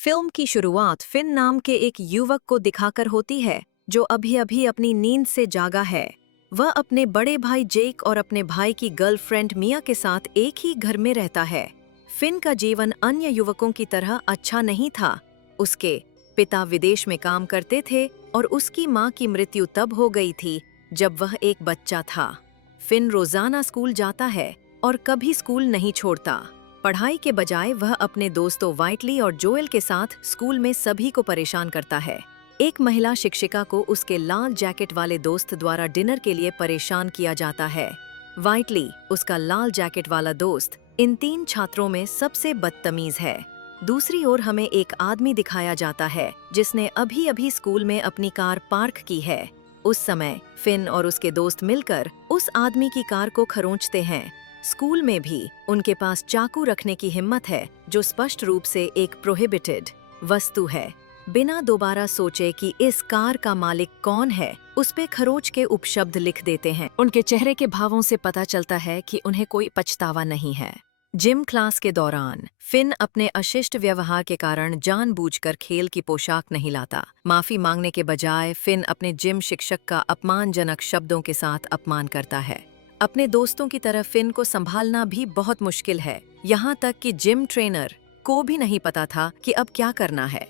Film की शुरुआत fin नाम के एक युवक को दिखाकर होती है जो अभी अभी अपनी नींद से जागा है। वह अपने बड़े भाई जेक और अपने भाई की गर्लफ्रेंड मिया के साथ एक ही घर में रहता है। फिन का जीवन अन्य युवकों की तरह अच्छा नहीं था। उसके पिता विदेश में काम करते थे और उसकी माँ की मृत्यु तब हो गई थी जब वह एक बच्चा था। फिन रोजाना स्कूल जाता है और कभी स्कूल नहीं छोड़ता। पढ़ाई के बजाय वह अपने दोस्तों वाइटली और जोएल के साथ स्कूल में सभी को परेशान करता है। एक महिला शिक्षिका को उसके लाल जैकेट वाले दोस्त द्वारा डिनर के लिए परेशान किया जाता है। वाइटली, उसका लाल जैकेट वाला दोस्त, इन तीन छात्रों में सबसे बदतमीज है। दूसरी ओर हमें एक आदमी दिखाया जाता है जिसने अभी अभी स्कूल में अपनी कार पार्क की है। उस समय फिन और उसके दोस्त मिलकर उस आदमी की कार को खरोंचते हैं। स्कूल में भी उनके पास चाकू रखने की हिम्मत है जो स्पष्ट रूप से एक प्रोहिबिटेड वस्तु है। बिना दोबारा सोचे कि इस कार का मालिक कौन है, उस पे खरोच के उपशब्द लिख देते हैं। उनके चेहरे के भावों से पता चलता है कि उन्हें कोई पछतावा नहीं है। जिम क्लास के दौरान फिन अपने अशिष्ट व्यवहार के कारण जानबूझकर खेल की पोशाक नहीं लाता। माफी मांगने के बजाय फिन अपने जिम शिक्षक का अपमानजनक शब्दों के साथ अपमान करता है। अपने दोस्तों की तरह फिन को संभालना भी बहुत मुश्किल है, यहाँ तक कि जिम ट्रेनर को भी नहीं पता था कि अब क्या करना है।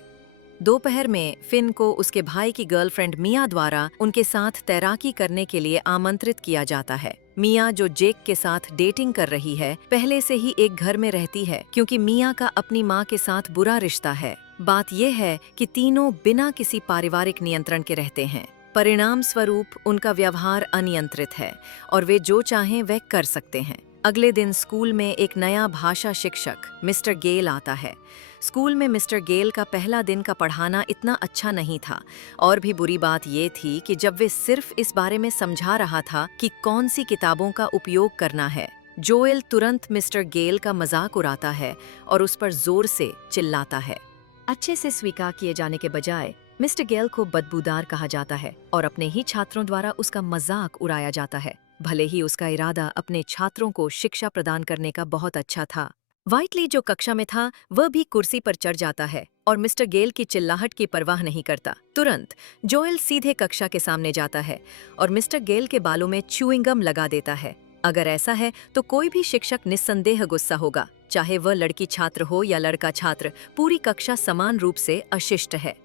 दोपहर में फिन को उसके भाई की गर्लफ्रेंड मिया द्वारा उनके साथ तैराकी करने के लिए आमंत्रित किया जाता है। मिया, जो जेक के साथ डेटिंग कर रही है, पहले से ही एक घर में रहती है क्योंकि मिया का अपनी माँ के साथ बुरा रिश्ता है। बात यह है कि तीनों बिना किसी पारिवारिक नियंत्रण के रहते हैं। परिणाम स्वरूप उनका व्यवहार अनियंत्रित है और वे जो चाहें वह कर सकते हैं। अगले दिन स्कूल में एक नया भाषा शिक्षक मिस्टर गेल आता है। स्कूल में मिस्टर गेल का पहला दिन का पढ़ाना इतना अच्छा नहीं था, और भी बुरी बात ये थी कि जब वे सिर्फ इस बारे में समझा रहा था कि कौन सी किताबों का उपयोग करना है, जोएल तुरंत मिस्टर गेल का मजाक उड़ाता है और उस पर जोर से चिल्लाता है। अच्छे से स्वीकार किए जाने के बजाय मिस्टर गेल को बदबूदार कहा जाता है और अपने ही छात्रों द्वारा उसका मजाक उड़ाया जाता है, भले ही उसका इरादा अपने छात्रों को शिक्षा प्रदान करने का बहुत अच्छा था। वाइटली, जो कक्षा में था, वह भी कुर्सी पर चढ़ जाता है और मिस्टर गेल की चिल्लाहट की परवाह नहीं करता। तुरंत जोएल सीधे कक्षा के सामने जाता है और मिस्टर गेल के बालों में च्यूइंग गम लगा देता है। अगर ऐसा है तो कोई भी शिक्षक निस्संदेह गुस्सा होगा, चाहे वह लड़की छात्र हो या लड़का छात्र। पूरी कक्षा समान रूप से अशिष्ट है।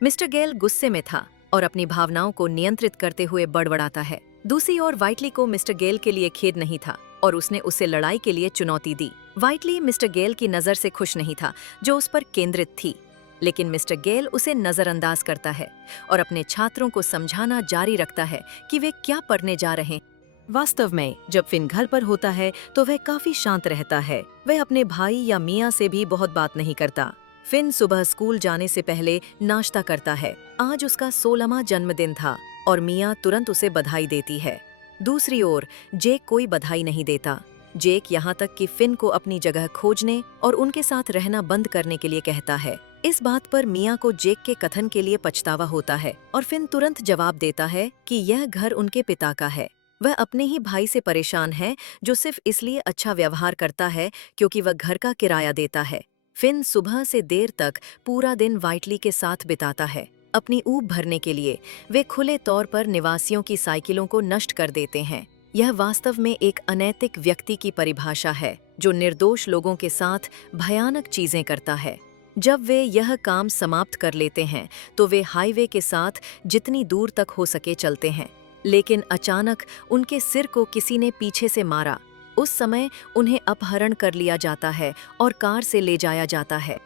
मिस्टर गेल गुस्से में था और अपनी भावनाओं को नियंत्रित करते हुए बड़बड़ाता है। दूसरी ओर वाइटली को मिस्टर गेल के लिए खेद नहीं था और उसने उसे लड़ाई के लिए चुनौती दी। वाइटली मिस्टर गेल की नज़र से खुश नहीं था जो उस पर केंद्रित थी, लेकिन मिस्टर गेल उसे नज़रअंदाज करता है और अपने छात्रों को समझाना जारी रखता है कि वे क्या पढ़ने जा रहे हैं। वास्तव में जब फिन घर पर होता है तो वह काफी शांत रहता है। वह अपने भाई या मिया से भी बहुत बात नहीं करता। फिन सुबह स्कूल जाने से पहले नाश्ता करता है। आज उसका 16वां जन्मदिन था और मिया तुरंत उसे बधाई देती है। दूसरी ओर जेक कोई बधाई नहीं देता। जेक यहाँ तक कि फिन को अपनी जगह खोजने और उनके साथ रहना बंद करने के लिए कहता है। इस बात पर मिया को जेक के कथन के लिए पछतावा होता है और फिन तुरंत जवाब देता है कि यह घर उनके पिता का है। वह अपने ही भाई से परेशान है जो सिर्फ इसलिए अच्छा व्यवहार करता है क्योंकि वह घर का किराया देता है। फिन सुबह से देर तक पूरा दिन वाइटली के साथ बिताता है। अपनी ऊब भरने के लिए वे खुले तौर पर निवासियों की साइकिलों को नष्ट कर देते हैं। यह वास्तव में एक अनैतिक व्यक्ति की परिभाषा है जो निर्दोष लोगों के साथ भयानक चीजें करता है। जब वे यह काम समाप्त कर लेते हैं तो वे हाईवे के साथ जितनी दूर तक हो सके चलते हैं, लेकिन अचानक उनके सिर को किसी ने पीछे से मारा। उस समय उन्हें अपहरण कर लिया जाता है और कार से ले जाया जाता है।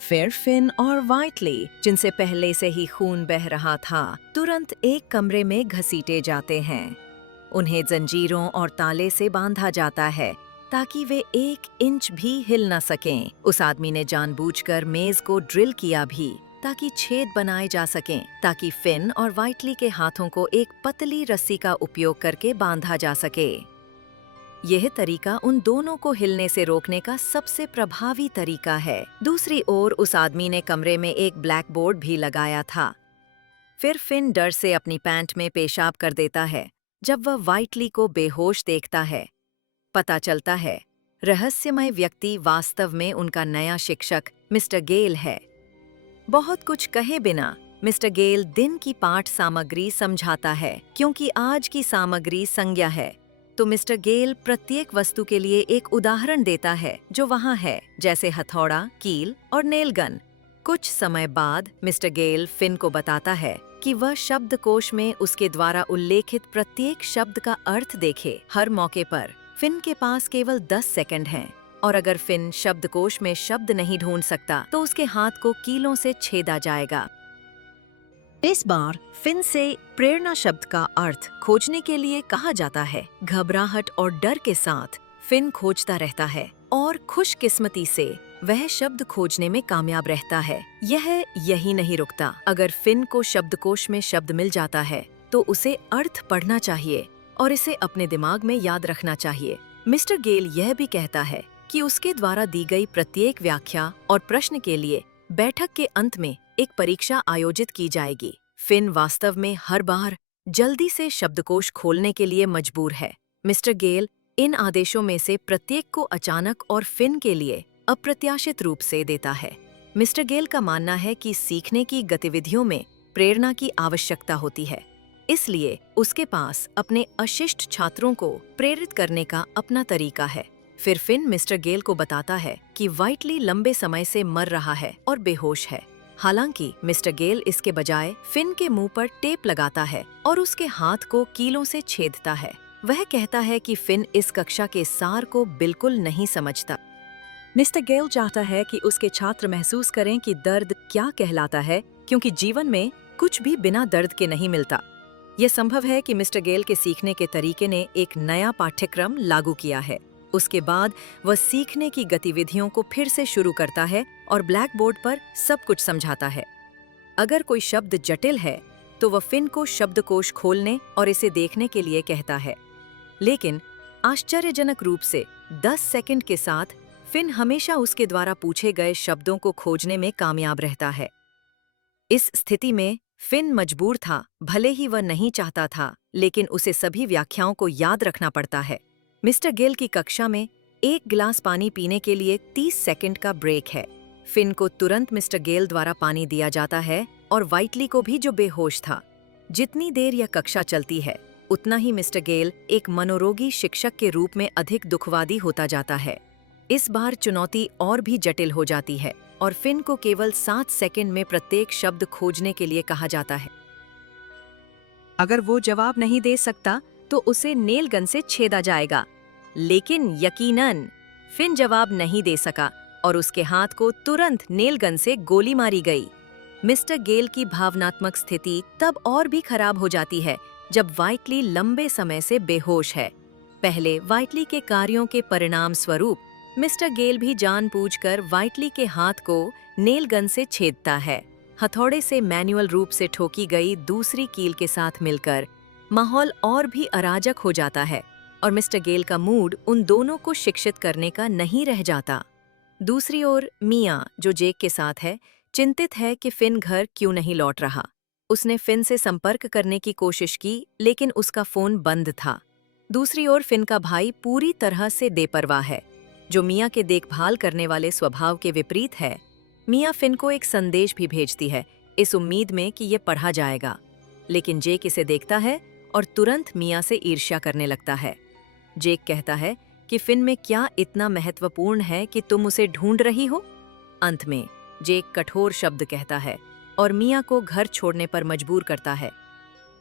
फिर फिन और वाइटली, जिनसे पहले से ही खून बह रहा था, तुरंत एक कमरे में घसीटे जाते हैं। उन्हें जंजीरों और ताले से बांधा जाता है ताकि वे 1 इंच भी हिल न सकें। उस आदमी ने जानबूझकर मेज को ड्रिल किया भी ताकि छेद बनाए जा सकें, ताकि फिन और वाइटली के हाथों को एक पतली रस्सी का उपयोग करके बांधा जा सके। यह तरीका उन दोनों को हिलने से रोकने का सबसे प्रभावी तरीका है। दूसरी ओर उस आदमी ने कमरे में एक ब्लैक बोर्ड भी लगाया था। फिर फिन डर से अपनी पैंट में पेशाब कर देता है जब वह वाइटली को बेहोश देखता है। पता चलता है रहस्यमय व्यक्ति वास्तव में उनका नया शिक्षक मिस्टर गेल है। बहुत कुछ कहे बिना मिस्टर गेल दिन की पाठ सामग्री समझाता है, क्योंकि आज की सामग्री संज्ञा है। तो मिस्टर गेल प्रत्येक वस्तु के लिए एक उदाहरण देता है जो वहाँ है, जैसे हथौड़ा, कील और नेल गन। कुछ समय बाद मिस्टर गेल फिन को बताता है कि वह शब्दकोश में उसके द्वारा उल्लेखित प्रत्येक शब्द का अर्थ देखे। हर मौके पर फिन के पास केवल 10 सेकंड हैं, और अगर फिन शब्दकोश में शब्द नहीं ढूंढ सकता तो उसके हाथ को कीलों से छेदा जाएगा। इस बार फिन से प्रेरणा शब्द का अर्थ खोजने के लिए कहा जाता है। घबराहट और डर के साथ फिन खोजता रहता है और खुशकिस्मती से वह शब्द खोजने में कामयाब रहता है। यह यही नहीं रुकता। अगर फिन को शब्दकोश में शब्द मिल जाता है तो उसे अर्थ पढ़ना चाहिए और इसे अपने दिमाग में याद रखना चाहिए। मिस्टर गेल यह भी कहता है कि उसके द्वारा दी गई प्रत्येक व्याख्या और प्रश्न के लिए बैठक के अंत में एक परीक्षा आयोजित की जाएगी। फिन वास्तव में हर बार जल्दी से शब्दकोश खोलने के लिए मजबूर है। मिस्टर गेल इन आदेशों में से प्रत्येक को अचानक और फिन के लिए अप्रत्याशित रूप से देता है। मिस्टर गेल का मानना है कि सीखने की गतिविधियों में प्रेरणा की आवश्यकता होती है, इसलिए उसके पास अपने अशिष्ट छात्रों को प्रेरित करने का अपना तरीका है। फिर फिन मिस्टर गेल को बताता है कि व्हाइटली लंबे समय से मर रहा है और बेहोश है। हालांकि मिस्टर गेल इसके बजाय फिन के मुंह पर टेप लगाता है और उसके हाथ को कीलों से छेदता है। वह कहता है कि फिन इस कक्षा के सार को बिल्कुल नहीं समझता। मिस्टर गेल चाहता है कि उसके छात्र महसूस करें कि दर्द क्या कहलाता है, क्योंकि जीवन में कुछ भी बिना दर्द के नहीं मिलता। यह संभव है कि मिस्टर गेल के सीखने के तरीके ने एक नया पाठ्यक्रम लागू किया है। उसके बाद वह सीखने की गतिविधियों को फिर से शुरू करता है और ब्लैक बोर्ड पर सब कुछ समझाता है। अगर कोई शब्द जटिल है तो वह फिन को शब्दकोश खोलने और इसे देखने के लिए कहता है, लेकिन आश्चर्यजनक रूप से 10 सेकंड के साथ फिन हमेशा उसके द्वारा पूछे गए शब्दों को खोजने में कामयाब रहता है। इस स्थिति में फिन मजबूर था, भले ही वह नहीं चाहता था, लेकिन उसे सभी व्याख्याओं को याद रखना पड़ता है। मिस्टर गेल की कक्षा में एक गिलास पानी पीने के लिए 30 सेकंड का ब्रेक है। फिन को तुरंत मिस्टर गेल द्वारा पानी दिया जाता है और व्हाइटली को भी, जो बेहोश था। जितनी देर यह कक्षा चलती है उतना ही मिस्टर गेल एक मनोरोगी शिक्षक के रूप में अधिक दुखवादी होता जाता है। इस बार चुनौती और भी जटिल हो जाती है और फिन को केवल 7 सेकंड में प्रत्येक शब्द खोजने के लिए कहा जाता है। अगर वो जवाब नहीं दे सकता तो उसे नेल गन से छेदा जाएगा। लेकिन यकीनन फिन जवाब नहीं दे सका और उसके हाथ को तुरंत नेल गन से गोली मारी गई। मिस्टर गेल की भावनात्मक स्थिति तब और भी खराब हो जाती है जब व्हाइटली लंबे समय से बेहोश है। पहले व्हाइटली के कार्यों के परिणाम स्वरूप मिस्टर गेल भी जानबूझकर व्हाइटली के हाथ को नेल गन से छेदता है। हथौड़े से मैन्युअल रूप से ठोकी गई दूसरी कील के साथ मिलकर माहौल और भी अराजक हो जाता है और मिस्टर गेल का मूड उन दोनों को शिक्षित करने का नहीं रह जाता। दूसरी ओर मिया, जो जेक के साथ है, चिंतित है कि फिन घर क्यों नहीं लौट रहा। उसने फिन से संपर्क करने की कोशिश की, लेकिन उसका फोन बंद था। दूसरी ओर फिन का भाई पूरी तरह से बेपरवाह है, जो मिया के देखभाल करने वाले स्वभाव के विपरीत है। मिया फिन को एक संदेश भी भेजती है, इस उम्मीद में कि ये पढ़ा जाएगा, लेकिन जेक इसे देखता है और तुरंत मिया से ईर्ष्या करने लगता है। जेक कहता है कि फिन में क्या इतना महत्वपूर्ण है कि तुम उसे ढूंढ रही हो। अंत में जेक कठोर शब्द कहता है और मिया को घर छोड़ने पर मजबूर करता है।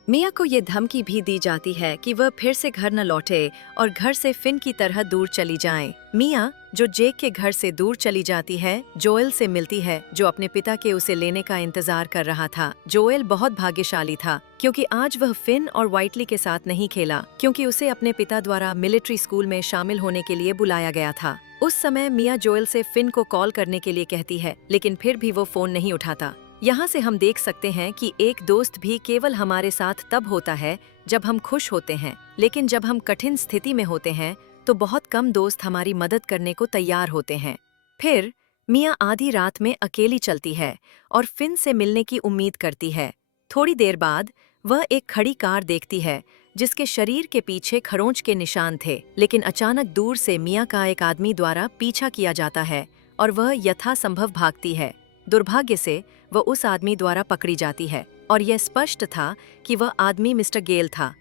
मिया को ये धमकी भी दी जाती है कि वह फिर से घर न लौटे और घर से फिन की तरह दूर चली जाए। मिया, जो जेक के घर से दूर चली जाती है, जोएल से मिलती है, जो अपने पिता के उसे लेने का इंतजार कर रहा था। जोएल बहुत भाग्यशाली था क्योंकि आज वह फिन और व्हाइटली के साथ नहीं खेला, क्योंकि उसे अपने पिता द्वारा मिलिट्री स्कूल में शामिल होने के लिए बुलाया गया था। उस समय मिया जोएल से फिन को कॉल करने के लिए कहती है, लेकिन फिर भी वो फोन नहीं उठाता। यहाँ से हम देख सकते हैं कि एक दोस्त भी केवल हमारे साथ तब होता है जब हम खुश होते हैं, लेकिन जब हम कठिन स्थिति में होते हैं तो बहुत कम दोस्त हमारी मदद करने को तैयार होते हैं। फिर मिया आधी रात में अकेली चलती है और फिन से मिलने की उम्मीद करती है। थोड़ी देर बाद वह एक खड़ी कार देखती है जिसके शरीर के पीछे खरोंच के निशान थे। लेकिन अचानक दूर से मिया का एक आदमी द्वारा पीछा किया जाता है और वह यथासंभव भागती है। दुर्भाग्य से वह उस आदमी द्वारा पकड़ी जाती है और यह स्पष्ट था कि वह आदमी मिस्टर गेल था।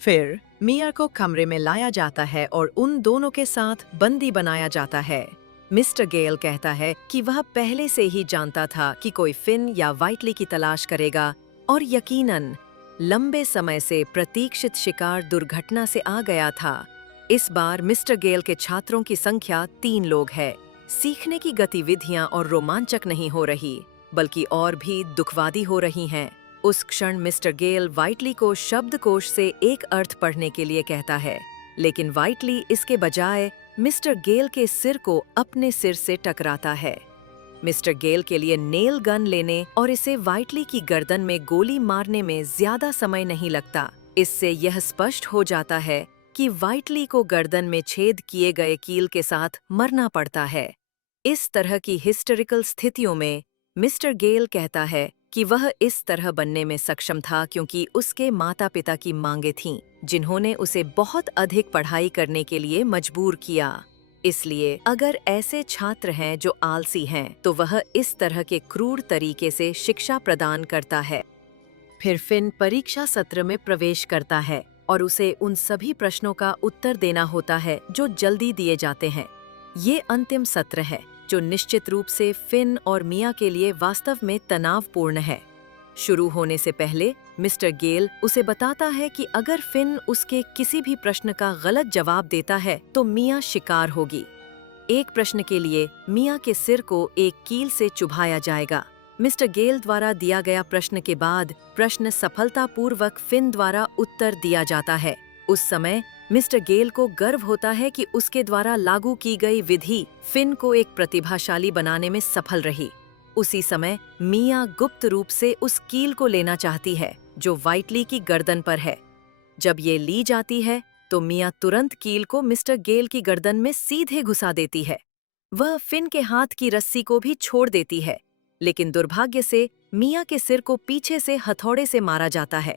फिर मिया को कमरे में लाया जाता है और उन दोनों के साथ बंदी बनाया जाता है। मिस्टर गेल कहता है कि वह पहले से ही जानता था कि कोई फिन या वाइटली की तलाश करेगा और यकीनन लंबे समय से प्रतीक्षित शिकार दुर्घटना से आ गया था। इस बार मिस्टर गेल के छात्रों की संख्या 3 लोग है। सीखने की गतिविधियां और रोमांचक नहीं हो रही, बल्कि और भी दुखवादी हो रही हैं। उस क्षण मिस्टर गेल वाइटली को शब्दकोश से एक अर्थ पढ़ने के लिए कहता है, लेकिन वाइटली इसके बजाय मिस्टर गेल के सिर को अपने सिर से टकराता है। मिस्टर गेल के लिए नेल गन लेने और इसे वाइटली की गर्दन में गोली मारने में ज्यादा समय नहीं लगता। इससे यह स्पष्ट हो जाता है कि वाइटली को गर्दन में छेद किए गए कील के साथ मरना पड़ता है। इस तरह की हिस्टेरिकल स्थितियों में मिस्टर गेल कहता है कि वह इस तरह बनने में सक्षम था क्योंकि उसके माता-पिता की मांगें थीं, जिन्होंने उसे बहुत अधिक पढ़ाई करने के लिए मजबूर किया। इसलिए अगर ऐसे छात्र हैं जो आलसी हैं, तो वह इस तरह के क्रूर तरीके से शिक्षा प्रदान करता है। फिर फिन परीक्षा सत्र में प्रवेश करता है और उसे उन सभी प्रश्नों का उत्तर देना होता है जो जल्दी दिए जाते हैं। ये अंतिम सत्र है जो निश्चित रूप से फिन और मिया के लिए वास्तव में तनावपूर्ण है। शुरू होने से पहले मिस्टर गेल उसे बताता है कि अगर फिन उसके किसी भी प्रश्न का गलत जवाब देता है तो मिया शिकार होगी। एक प्रश्न के लिए मिया के सिर को एक कील से चुभाया जाएगा। मिस्टर गेल द्वारा दिया गया प्रश्न के बाद प्रश्न सफलतापूर्वक फिन द्वारा उत्तर दिया जाता है। उस समय मिस्टर गेल को गर्व होता है कि उसके द्वारा लागू की गई विधि फिन को एक प्रतिभाशाली बनाने में सफल रही। उसी समय मिया गुप्त रूप से उस कील को लेना चाहती है जो वाइटली की गर्दन पर है। जब ये ली जाती है तो मिया तुरंत कील को मिस्टर गेल की गर्दन में सीधे घुसा देती है। वह फिन के हाथ की रस्सी को भी छोड़ देती है, लेकिन दुर्भाग्य से मिया के सिर को पीछे से हथौड़े से मारा जाता है।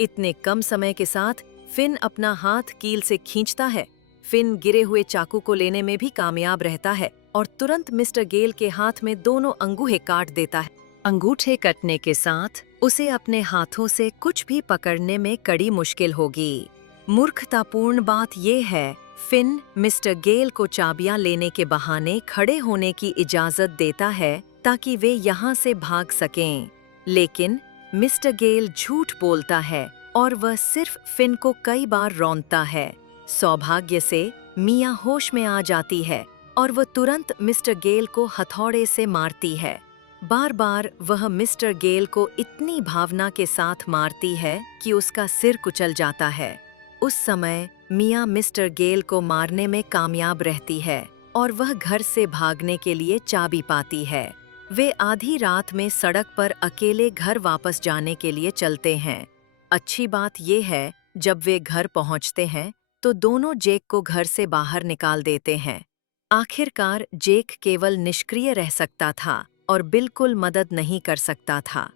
इतने कम समय के साथ फिन अपना हाथ कील से खींचता है। फिन गिरे हुए चाकू को लेने में भी कामयाब रहता है और तुरंत मिस्टर गेल के हाथ में दोनों अंगूठे काट देता है। अंगूठे कटने के साथ उसे अपने हाथों से कुछ भी पकड़ने में कड़ी मुश्किल होगी। मूर्खतापूर्ण बात यह है, फिन मिस्टर गेल को चाबियां लेने के बहाने खड़े होने की इजाजत देता है ताकि वे यहाँ से भाग सकें। लेकिन मिस्टर गेल झूठ बोलता है और वह सिर्फ फिन को कई बार रौंदता है। सौभाग्य से मिया होश में आ जाती है और वह तुरंत मिस्टर गेल को हथौड़े से मारती है। बार बार वह मिस्टर गेल को इतनी भावना के साथ मारती है कि उसका सिर कुचल जाता है। उस समय मिया मिस्टर गेल को मारने में कामयाब रहती है और वह घर से भागने के लिए चाबी पाती है। वे आधी रात में सड़क पर अकेले घर वापस जाने के लिए चलते हैं। अच्छी बात यह है, जब वे घर पहुंचते हैं तो दोनों जेक को घर से बाहर निकाल देते हैं। आखिरकार जेक केवल निष्क्रिय रह सकता था और बिल्कुल मदद नहीं कर सकता था।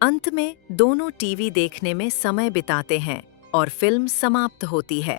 अंत में दोनों टीवी देखने में समय बिताते हैं और फिल्म समाप्त होती है।